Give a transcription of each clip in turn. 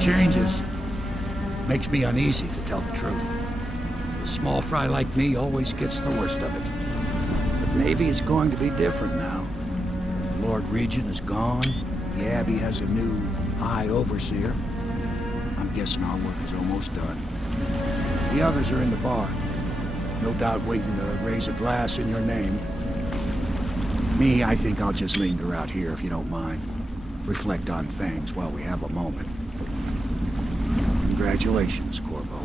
changes. Makes me uneasy, to tell the truth. A small fry like me always gets the worst of it. But maybe it's going to be different now. The Lord Regent is gone. The Abbey has a new High Overseer. I'm guessing our work is almost done. The others are in the bar. No doubt waiting to raise a glass in your name. Me, I think I'll just linger out here if you don't mind. Reflect on things while we have a moment. Congratulations, Corvo.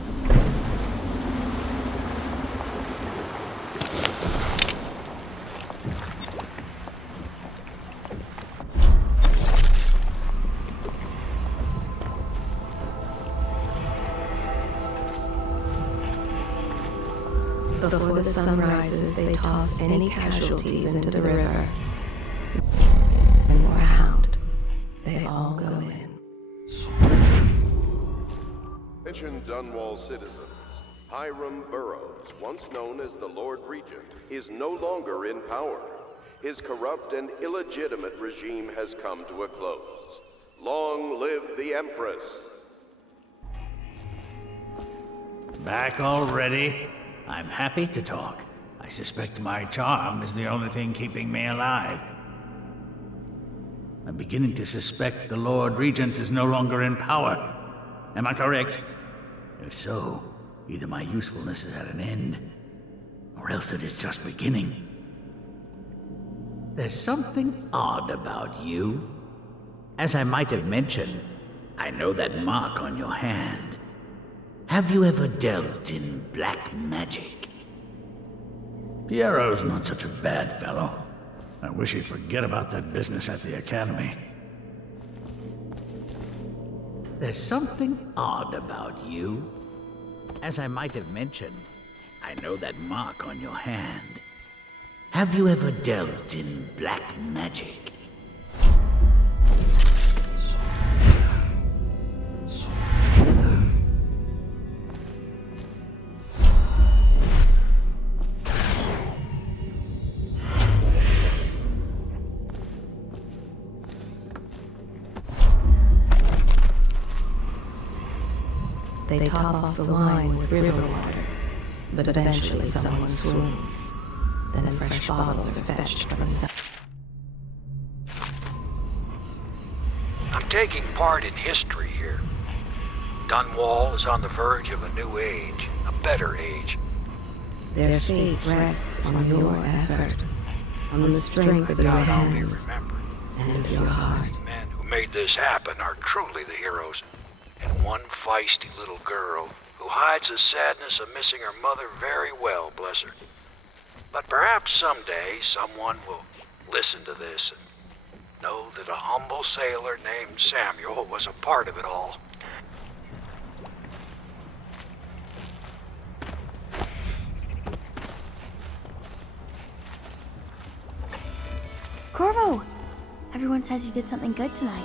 Before the sun rises, they toss any casualties into the river. And were hound, they all go in. Attention Dunwall citizens. Hiram Burroughs, once known as the Lord Regent, is no longer in power. His corrupt and illegitimate regime has come to a close. Long live the Empress! Back already? I'm happy to talk. I suspect my charm is the only thing keeping me alive. I'm beginning to suspect the Lord Regent is no longer in power. Am I correct? If so, either my usefulness is at an end, or else it is just beginning. There's something odd about you. As I might have mentioned, I know that mark on your hand. Have you ever dealt in black magic? Piero's not such a bad fellow. I wish he'd forget about that business at the Academy. There's something odd about you. As I might have mentioned, I know that mark on your hand. Have you ever dealt in black magic? They top off the wine with river water, but eventually someone swoons. Then fresh bottles are fetched from the I'm taking part in history here. Dunwall is on the verge of a new age, a better age. Their fate rests on your effort, on the strength of your hands, and of your heart. The men who made this happen are truly the heroes. And one feisty little girl who hides the sadness of missing her mother very well, bless her. But perhaps someday someone will listen to this and know that a humble sailor named Samuel was a part of it all. Corvo! Everyone says you did something good tonight.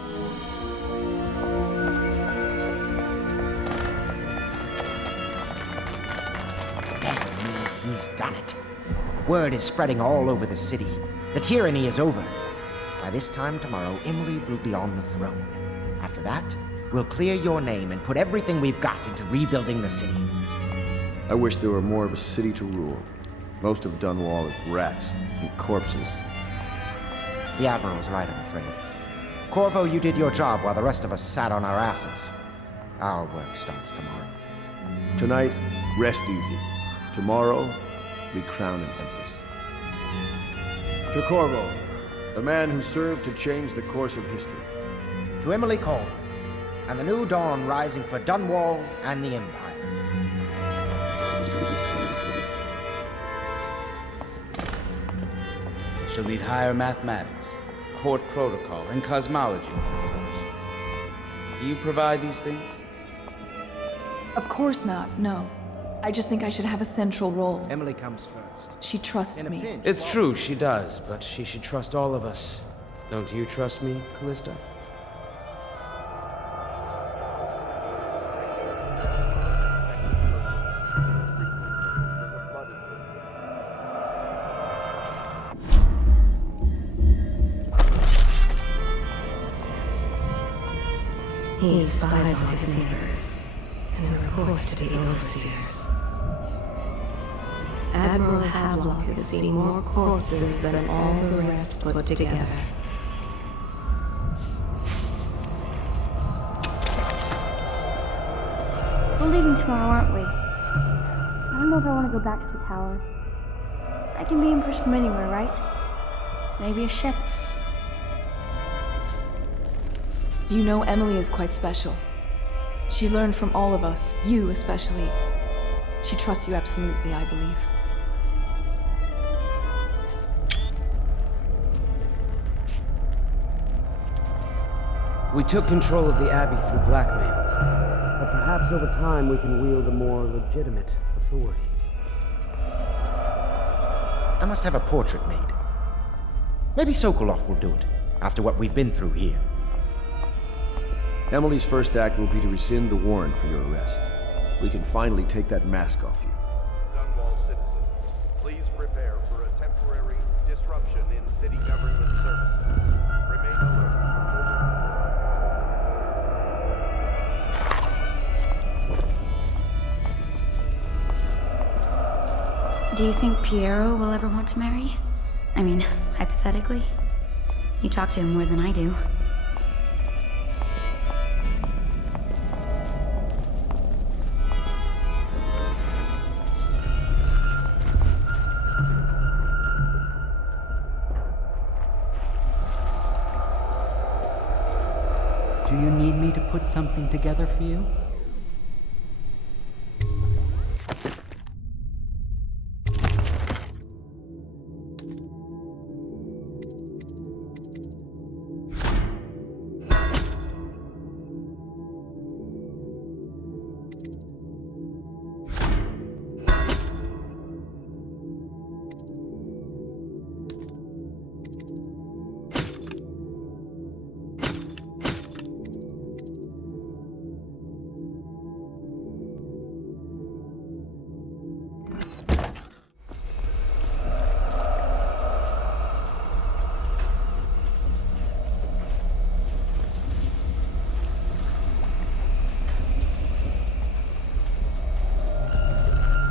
He's done it. Word is spreading all over the city. The tyranny is over. By this time tomorrow, Emily will be on the throne. After that, we'll clear your name and put everything we've got into rebuilding the city. I wish there were more of a city to rule. Most of Dunwall is rats and corpses. The Admiral's right, I'm afraid. Corvo, you did your job while the rest of us sat on our asses. Our work starts tomorrow. Tonight, rest easy. Tomorrow, we crown an empress. To Corvo, the man who served to change the course of history. To Emily Colwyn, and the new dawn rising for Dunwall and the Empire. She'll need higher mathematics, court protocol, and cosmology, of course. Do you provide these things? Of course not, no. I just think I should have a central role. Emily comes first. She trusts me. It's true, she does, but she should trust all of us. Don't you trust me, Callista? He spies on his neighbors and reports to the overseers. Admiral Havelock has seen more corpses than all the rest put together. We're leaving tomorrow, aren't we? I don't know if I want to go back to the tower. I can be imprisoned from anywhere, right? Maybe a ship. Do you know Emily is quite special? She's learned from all of us, you especially. She trusts you absolutely, I believe. We took control of the Abbey through blackmail. But perhaps over time we can wield a more legitimate authority. I must have a portrait made. Maybe Sokolov will do it, after what we've been through here. Emily's first act will be to rescind the warrant for your arrest. We can finally take that mask off you. Dunwall citizens, please prepare for a temporary disruption in city government services. Remain alert. Do you think Piero will ever want to marry? I mean, hypothetically. You talk to him more than I do. Do you need me to put something together for you?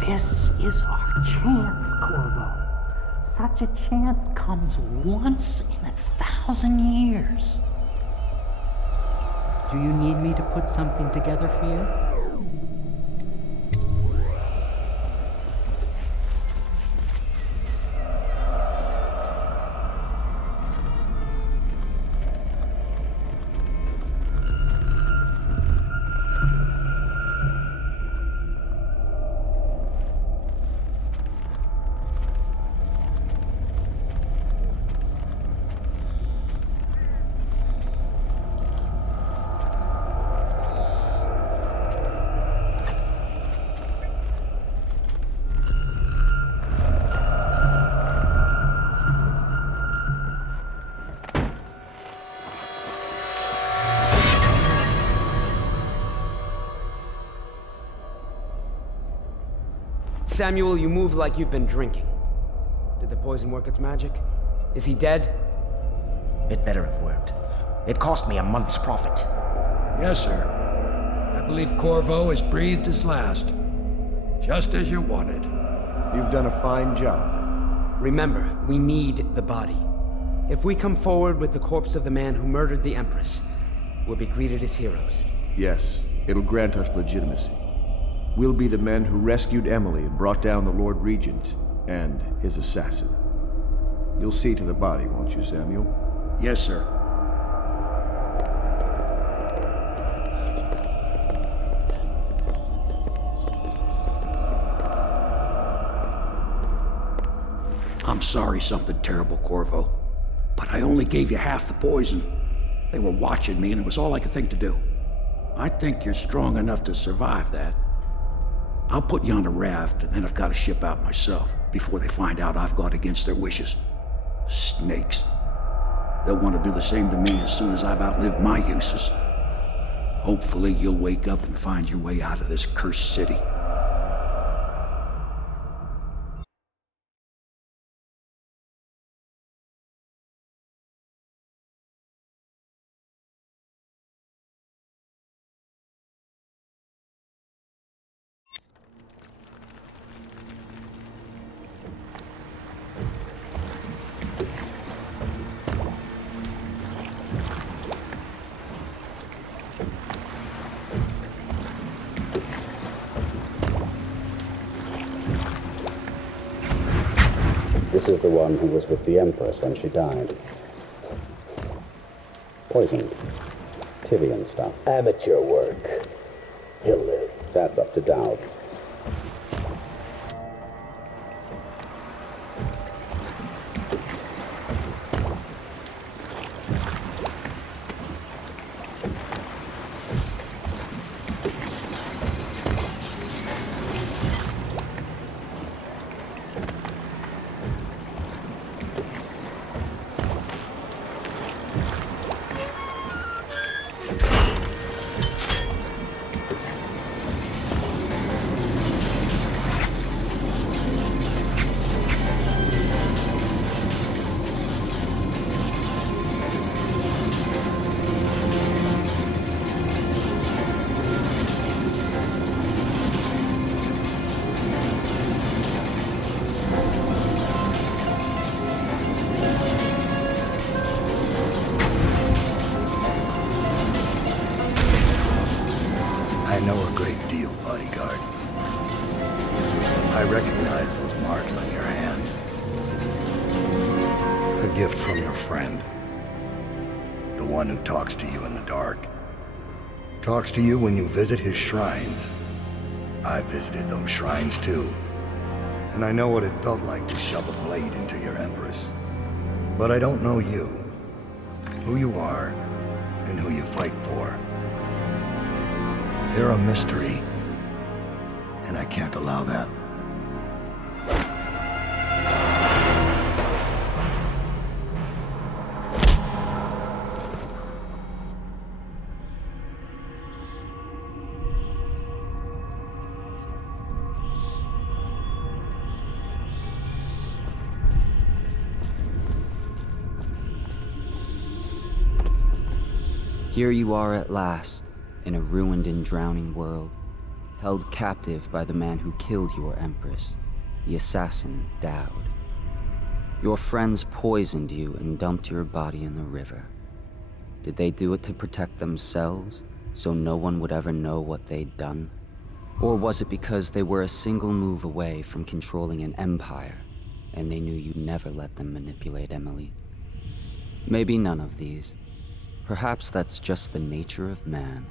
This is our chance, Corvo. Such a chance comes once in 1,000 years. Do you need me to put something together for you? Samuel, you move like you've been drinking. Did the poison work its magic? Is he dead? It better have worked. It cost me a month's profit. Yes, sir. I believe Corvo has breathed his last. Just as you wanted. You've done a fine job, then. Remember, we need the body. If we come forward with the corpse of the man who murdered the Empress, we'll be greeted as heroes. Yes, it'll grant us legitimacy. We'll be the men who rescued Emily and brought down the Lord Regent and his assassin. You'll see to the body, won't you, Samuel? Yes, sir. I'm sorry something terrible, Corvo. But I only gave you half the poison. They were watching me and it was all I could think to do. I think you're strong enough to survive that. I'll put you on a raft, and then I've got to ship out myself before they find out I've gone against their wishes. Snakes. They'll want to do the same to me as soon as I've outlived my uses. Hopefully you'll wake up and find your way out of this cursed city. This is the one who was with the Empress when she died. Poisoned. Tivian stuff. Amateur work. He'll live. That's up to Dowd. I know a great deal, bodyguard. I recognize those marks on your hand. A gift from your friend. The one who talks to you in the dark. Talks to you when you visit his shrines. I visited those shrines too. And I know what it felt like to shove a blade into your Empress. But I don't know you. Who you are, and who you fight for. You're a mystery, and I can't allow that. Here you are at last, in a ruined and drowning world, held captive by the man who killed your Empress, the assassin Dowd. Your friends poisoned you and dumped your body in the river. Did they do it to protect themselves, so no one would ever know what they'd done? Or was it because they were a single move away from controlling an empire, and they knew you'd never let them manipulate Emily? Maybe none of these. Perhaps that's just the nature of man.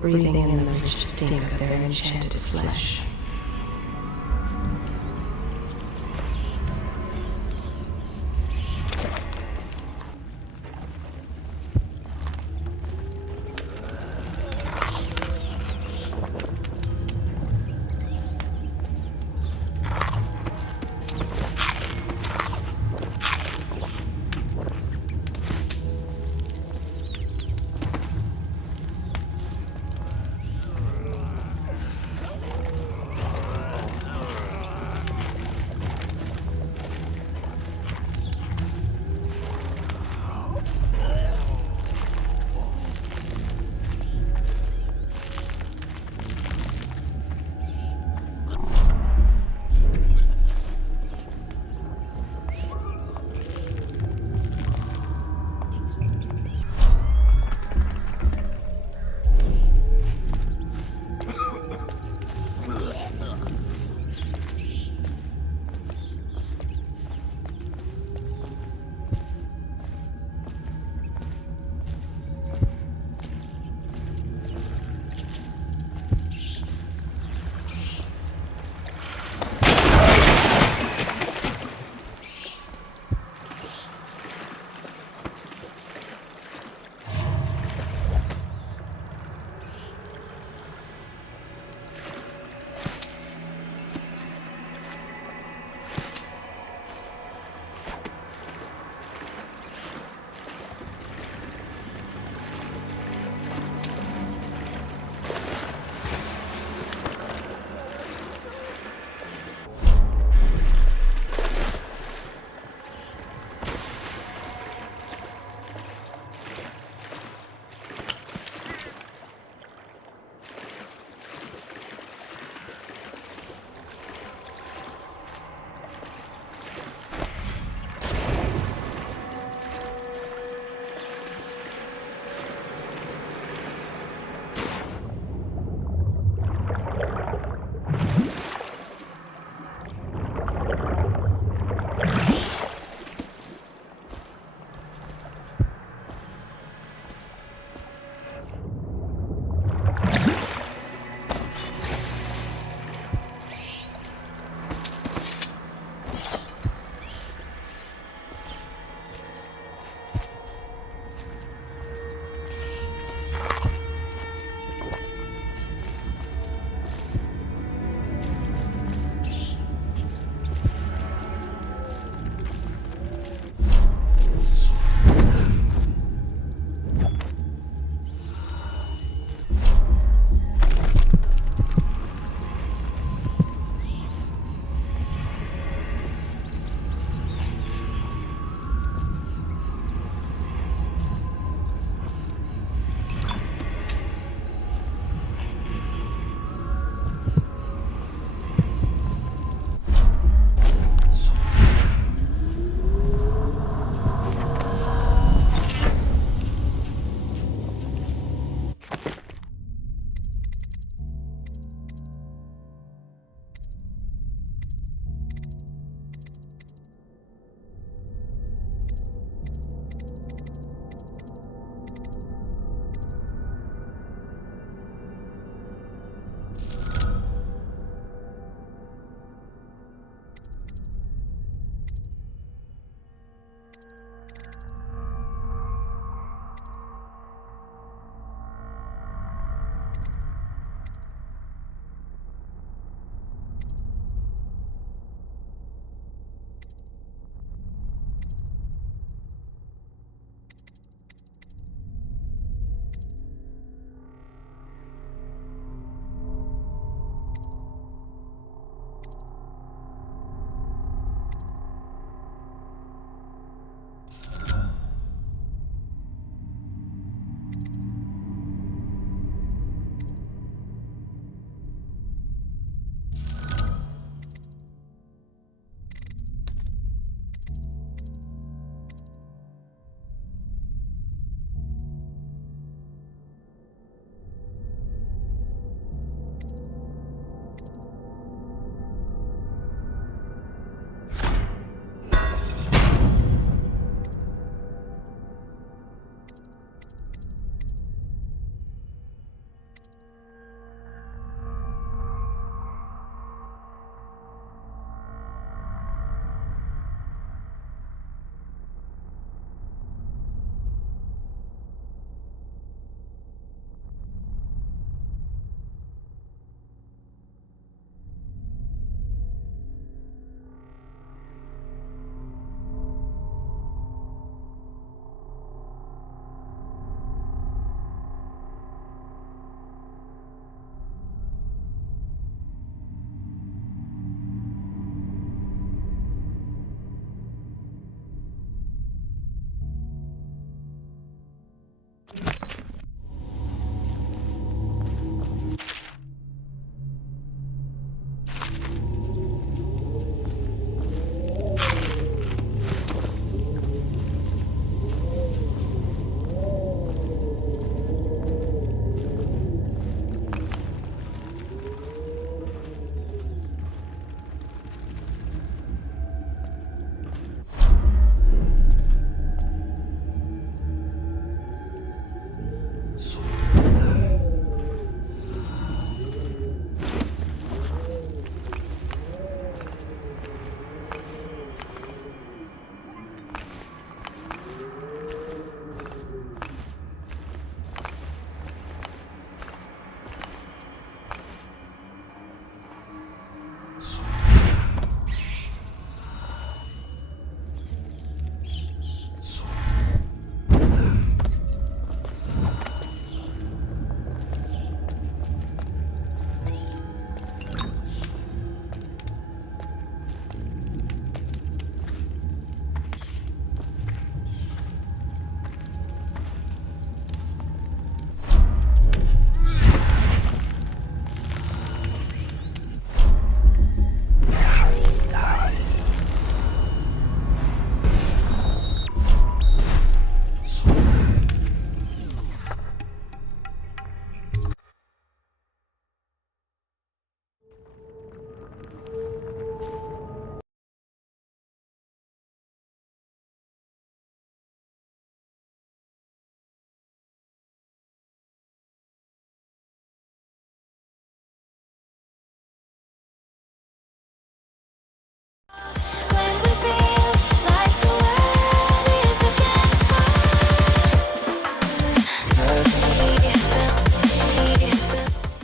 breathing in the rich stink of their enchanted flesh.